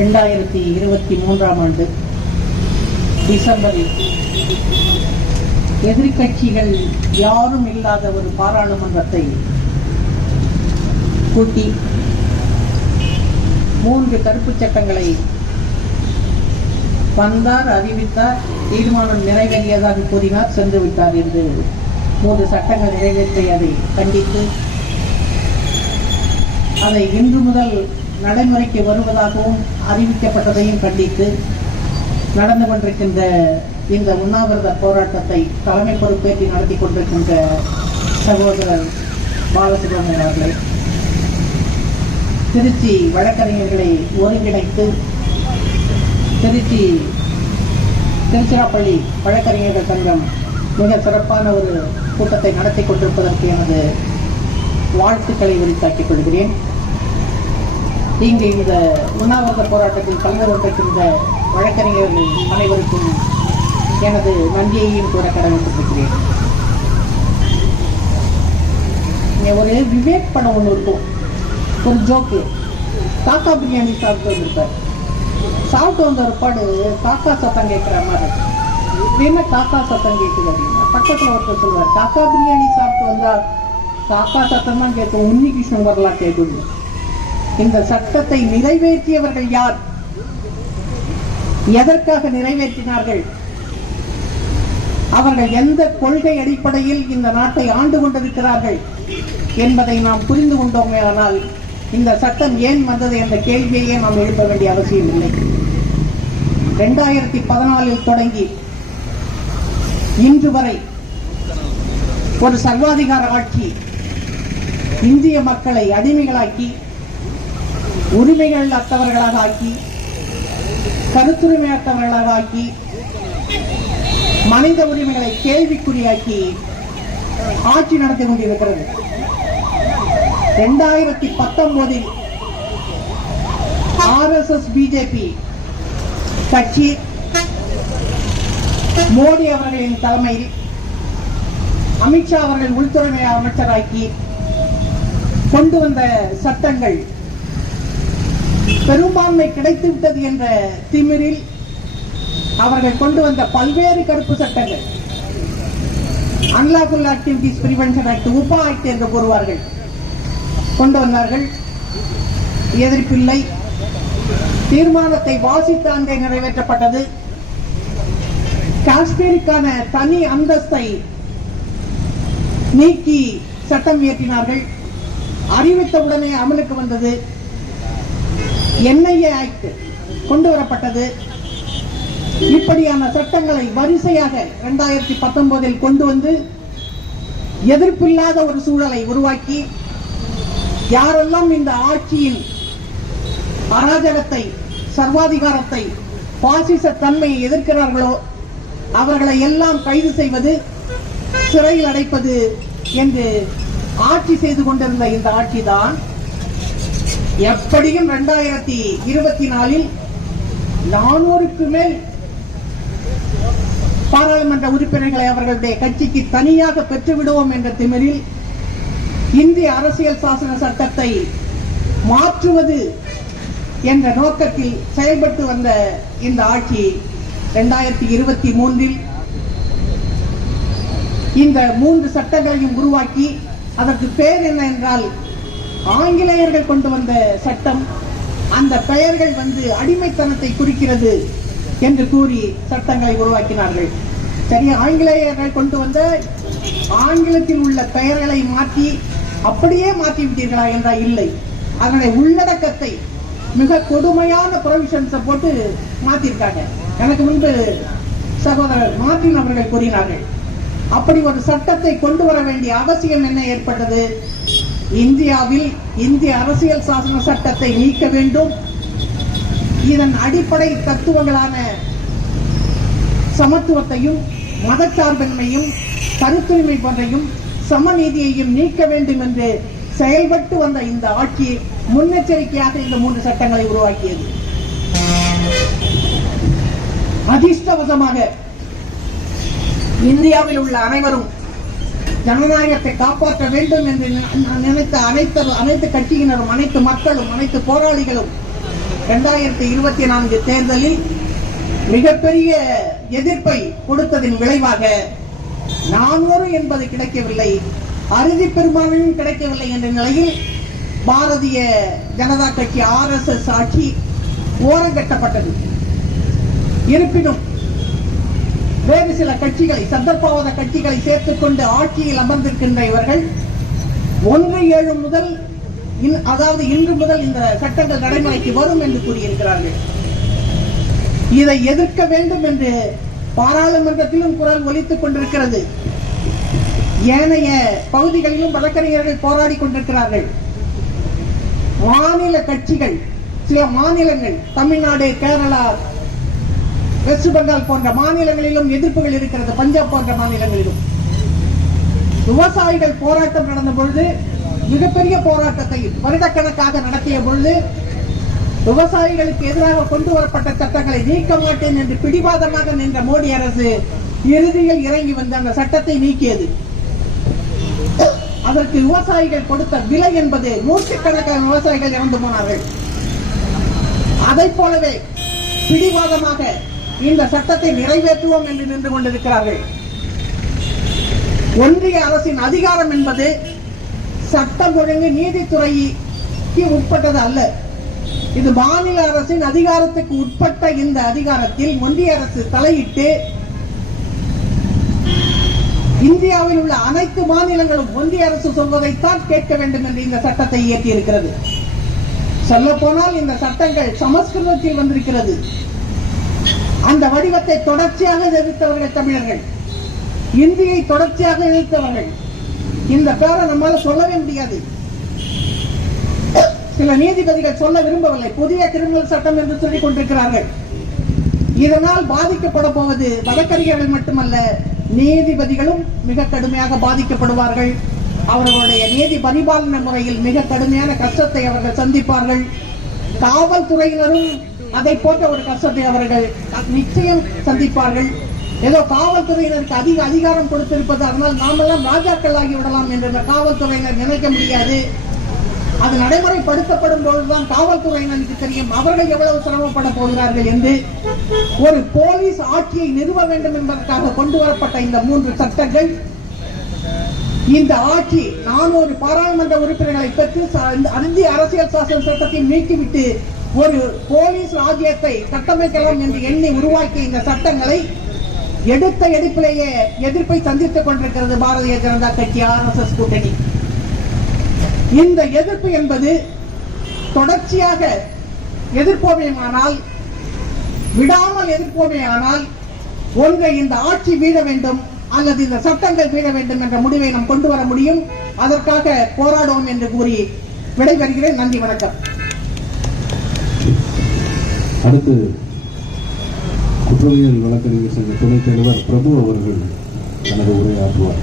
ரெண்டாயிரத்தி இருபத்தி மூன்றாம் ஆண்டு டிசம்பரில் எதிர்க்கட்சிகள் யாரும் இல்லாத ஒரு பாராளுமன்றத்தை கூட்டி மூன்று தடுப்புச் சட்டங்களை வந்தார் அறிவித்தார் தீர்மானம் நிறைவேறியதாக கூறினார் சென்று விட்டார் என்று மூன்று சட்டங்கள் நிறைவேற்றி அதை கண்டித்து அதை இன்று முதல் நடைமுறைக்கு வருவதாகவும் அறிவிக்கப்பட்டதையும் கண்டித்து நடந்து கொண்டிருக்கின்ற இந்த உண்ணாவிரத போராட்டத்தை தலைமை பொறுப்பேற்றி நடத்தி கொண்டிருக்கின்ற சகோதரர் பாலசுப்ரமணியன் அவர்களை திருச்சி வழக்கறிஞர்களை ஒருங்கிணைத்து திருச்சி திருச்சிராப்பள்ளி வழக்கறிஞர்கள் சங்கம் மிக சிறப்பான ஒரு கூட்டத்தை நடத்தி கொண்டிருப்பதற்கு எனது வாழ்த்துக்களை உரித்தாக்கிக் கொள்கிறேன். இங்கு இந்த உண்ணாவிரத போராட்டத்தில் கலந்து கொண்டிருக்கின்ற வழக்கறிஞர்கள் அனைவருக்கும் எனது நன்றியையும் கூற கடமைப்பட்டிருக்கிறேன். இங்க ஒரு விவேக் படம் ஒன்று இருக்கும். ஒரு ஜோக்கு காக்கா பிரியாணி சாப்பிட்டு வந்திருப்பார். சாப்பிட்டு வந்த ஒரு பாடு காக்கா சத்தம் கேட்குற மாதிரி. இருக்கு. இது என்ன காக்கா சத்தம் கேட்குது அப்படின்னா பக்கத்தில் ஒருத்தர் சொல்லுவார் காக்கா பிரியாணி சாப்பிட்டு வந்தால் காக்கா சத்தம் தான் கேட்கும். உன்னி கிருஷ்ணன் வரலாம் கேட்குது இந்த சட்டத்தை நிறைவேற்றியவர்கள் யார்? எதற்காக நிறைவேற்றினார்கள்? அவர்கள் எந்த கொள்கை அடிப்படையில் இந்த நாட்டை ஆண்டு கொண்டிருக்கிறார்கள் என்பதை நாம் புரிந்து கொண்டோமே ஆனால் இந்த சட்டம் ஏன் வந்தது என்ற கேள்வியையே நாம் எழுப்ப வேண்டிய அவசியம் இல்லை. இரண்டாயிரத்தி பதினாலில் தொடங்கி இன்று வரை ஒரு சர்வாதிகார ஆட்சி இந்திய மக்களை அடிமைகளாக்கி உரிமைகள் அத்தவர்களாக ஆக்கி கருத்துரிமையற்றவர்களாக ஆக்கி மனித உரிமைகளை கேள்விக்குறியாக்கி ஆட்சி நடத்தி கொண்டிருக்கிறது. இரண்டாயிரத்தி பத்தொன்பதில் ஆர்எஸ்எஸ் பிஜேபி கட்சி மோடி அவர்களின் தலைமையில் அமித்ஷா அவர்கள் உள்துறை அமைச்சராக்கி கொண்டு வந்த சட்டங்கள் பெரும்பான்மை கிடைத்துவிட்டது என்ற திமிரில் அவர்கள் கொண்டு வந்த பல்வேறு கருப்பு சட்டங்கள். Unlawful activities prevention act UAPA act என்று கூறுவார்கள். கொண்டு வந்தார்கள். எதிர்ப்பில்லை. தீர்மானத்தை வாசித்தாண்டே நிறைவேற்றப்பட்டது. காஷ்மீருக்கான தனி அந்தஸ்தை நீக்கி சட்டம் இயற்றினார்கள். அறிவித்தவுடனே அமலுக்கு வந்தது. என்ஐஏ ஆக்ட் கொண்டு வரப்பட்டது. இப்படியான சட்டங்களை வரிசையாக இரண்டாயிரத்தி பத்தொன்பதில் கொண்டு வந்து எதிர்ப்பில்லாத ஒரு சூழலை உருவாக்கி யாரெல்லாம் இந்த ஆட்சியின் அராஜகத்தை சர்வாதிகாரத்தை பாசிச தன்மையை எதிர்க்கிறார்களோ அவர்களை எல்லாம் கைது செய்வது சிறையில் அடைப்பது என்று ஆட்சி செய்து கொண்டிருந்த இந்த ஆட்சிதான். எப்படியும் ரெண்டாயிரத்தி இருபத்தி நாலில் நானூறுக்கு மேல் பாராளுமன்ற உறுப்பினர்களை அவர்களுடைய கட்சிக்கு தனியாக பெற்றுவிடுவோம் என்ற திமிரில் இந்திய அரசியல் சாசன சட்டத்தை மாற்றுவது என்ற நோக்கத்தில் செயல்பட்டு வந்த இந்த ஆட்சி இரண்டாயிரத்தி இருபத்தி மூன்றில் இந்த மூன்று சட்டங்களையும் உருவாக்கி அதற்கு பெயர் என்ன என்றால் ஆங்கிலேயர்கள் கொண்டு வந்த சட்டம் அந்த பெயர்கள் வந்து அடிமைத்தனத்தை குறிக்கிறது என்று கூறி சட்டங்களை உருவாக்கினார்கள். சரி ஆங்கிலேயர்கள் கொண்டு வந்த ஆங்கிலத்தில் உள்ள பெயர்களை மாற்றி அப்படியே மாற்றி விட்டீர்களா என்றால் இல்லை. அதனுடைய உள்ளடக்கத்தை மிக கொடுமையான ப்ரொவிஷன்ஸை போட்டு மாற்றிருக்காங்க. எனக்கு முன்பு சகோதரர் மார்டின் அவர்கள் கூறினார்கள். அப்படி ஒரு சட்டத்தை கொண்டு வர வேண்டிய அவசியம் என்ன ஏற்பட்டது? இந்தியாவில் இந்திய அரசியல் சாசன சட்டத்தை நீக்க வேண்டும். இதன் அடிப்படை தத்துவங்களான சமத்துவத்தையும் மதச்சார்பின்மையும் கருத்துரிமை போன்றையும் சமநீதியையும் நீக்க வேண்டும் என்று செயல்பட்டு வந்த இந்த ஆட்சி முன்னெச்சரிக்கையாக இந்த மூன்று சட்டங்களை உருவாக்கியது. அதிர்ஷ்டவசமாக இந்தியாவில் உள்ள அனைவரும் ஜனநாயகத்தை காப்பாற்ற வேண்டும் என்று நினைத்த அனைத்து அனைத்து கட்சியினரும் அனைத்து மக்களும் அனைத்து போராளிகளும் இரண்டாயிரத்தி இருபத்தி நான்கு தேர்தலில் மிகப்பெரிய எதிர்ப்பை கொடுத்ததின் விளைவாக நானூறு என்பது கிடைக்கவில்லை அறுதி பெரும்பான்மையும் கிடைக்கவில்லை என்ற நிலையில் பாரதிய ஜனதா கட்சி ஆர்எஸ்எஸ் ஆட்சி ஓரங்கட்டப்பட்டது. இருப்பினும் வேறு சில கட்சிகளை சந்தர்ப்பவாத கட்சிகளை சேர்த்துக் கொண்டு ஆட்சியில் அமர்ந்திருக்கின்ற இவர்கள் ஒன்று ஏழு முதல் இன்- அதாவது இன்று முதல் இந்த சட்டங்கள் நடைமுறைக்கு வரும் என்று கூறியிருக்கிறார்கள். இதை எதிர்க்க வேண்டும் என்று பாராளுமன்றத்திலும் குரல் ஒலித்துக் கொண்டிருக்கிறது. ஏனைய பகுதிகளிலும் வழக்கறிஞர்கள் போராடி கொண்டிருக்கிறார்கள். மாநில கட்சிகள் சில மாநிலங்கள் தமிழ்நாடு கேரளா வெஸ்ட் பெங்கால் போன்ற மாநிலங்களிலும் எதிர்ப்புகள் இருக்கிறது. பஞ்சாப் போன்ற மாநிலங்களிலும். விவசாயிகள் போராட்டம் நடந்த பொழுது மிகப்பெரிய போராட்டத்தை வருடக்கணக்காக நடத்திய பொழுது விவசாயிகளுக்கு எதிராக கொண்டு வரப்பட்ட சட்டங்களை நீக்க மாட்டேன் என்று பிடிவாதமாக நின்ற மோடி அரசு இறுதியில் இறங்கி வந்து அந்த சட்டத்தை நீக்கியது. அதற்கு விவசாயிகள் கொடுத்த விலை என்பது நூற்றுக்கணக்கான விவசாயிகள் இறந்து போனார்கள். அதை போலவே பிடிவாதமாக இந்த சட்டத்தை நிறைவேற்றுவோம் என்று நின்று கொண்டிருக்கிறார்கள். ஒன்றிய அரசின் அதிகாரம் என்பது சட்டம் ஒழுங்கு நீதித்துறைக்கு உட்பட்டது அல்ல. இது மாநில அரசின் அதிகாரத்துக்கு உட்பட்ட இந்த அதிகாரத்தில் ஒன்றிய அரசு தலையிட்டு இந்தியாவில் உள்ள அனைத்து மாநிலங்களும் ஒன்றிய அரசு சொல்வதைத்தான் கேட்க வேண்டும் என்று இந்த சட்டத்தை இயற்றியிருக்கிறது. சொல்ல போனால் இந்த சட்டங்கள் சமஸ்கிருதத்தில் வந்திருக்கிறது. அந்த வடிவத்தை தொடர்ச்சியாக எதிர்த்தவர்கள் தமிழர்கள். இந்தியை தொடர்ச்சியாக எதிர்த்தவர்கள். இந்த பேரை நம்மால சொல்லவே முடியாது. சில நீதிபதிகள் சொல்ல விரும்பவில்லை. புதிய கிரிமினல் சட்டம் என்று சொல்லிக் கொண்டிருக்கிறார்கள். இதனால் பாதிக்கப்பட போவது வழக்கறிஞர்கள் மட்டுமல்ல நீதிபதிகளும் மிக கடுமையாக பாதிக்கப்படுவார்கள். அவர்களுடைய நீதி பரிபாலன முறையில் மிக கடுமையான கஷ்டத்தை அவர்கள் சந்திப்பார்கள். காவல்துறையினரும் அதை போன்ற ஒரு கஷ்டத்தை அவர்கள் நிச்சயம் சந்திப்பார்கள். ஏதோ காவல்துறையினருக்கு அதிக அதிகாரம் கொடுத்திருப்பது அதனால் நாமெல்லாம் ராஜாக்கள் ஆகி விடலாம் என்று இந்த காவல்துறையினர் நினைக்க முடியாது. அது நடைமுறைப்படுத்தப்படும் போதுதான் காவல்துறையினருக்கு தெரியும் அவர்கள் எவ்வளவு சிரமப்பட போகிறார்கள் என்று. ஒரு போலீஸ் ஆட்சியை நிறுவ வேண்டும் என்பதற்காக கொண்டு வரப்பட்ட இந்த மூன்று சட்டங்கள். இந்த ஆட்சி நானூறு பாராளுமன்ற உறுப்பினர்களை பெற்று ச- இந்த இந்திய அரசியல் சாசன சட்டத்தை நீக்கிவிட்டு ஒரு போலீஸ் ராஜ்யத்தை கட்டமைக்கலாம் என்று எண்ணி உருவாக்கிய இந்த சட்டங்களை எடுத்த எடுப்பிலேயே எதிர்ப்பை சந்தித்துக் கொண்டிருக்கிறது பாரதிய ஜனதா கட்சி ஆர்எஸ்எஸ் கூட்டணி. இந்த எதிர்ப்பு என்பது தொடர்ச்சியாக எதிர்ப்போமேயானால் விடாமல் எதிர்ப்போமேயானால் ஒன்றை இந்த ஆட்சி வீழ வேண்டும் அல்லது இந்த சட்டங்கள் வீழ வேண்டும் என்ற முடிவை நாம் கொண்டு வர முடியும். அதற்காக போராடுவோம் என்று கூறி விடைபெறுகிறேன். நன்றி வணக்கம். அடுத்து குற்றவியல் வழக்கறிஞர் சங்க துணைத் தலைவர் பிரபு அவர்கள் தனது உரையாற்றுவார்.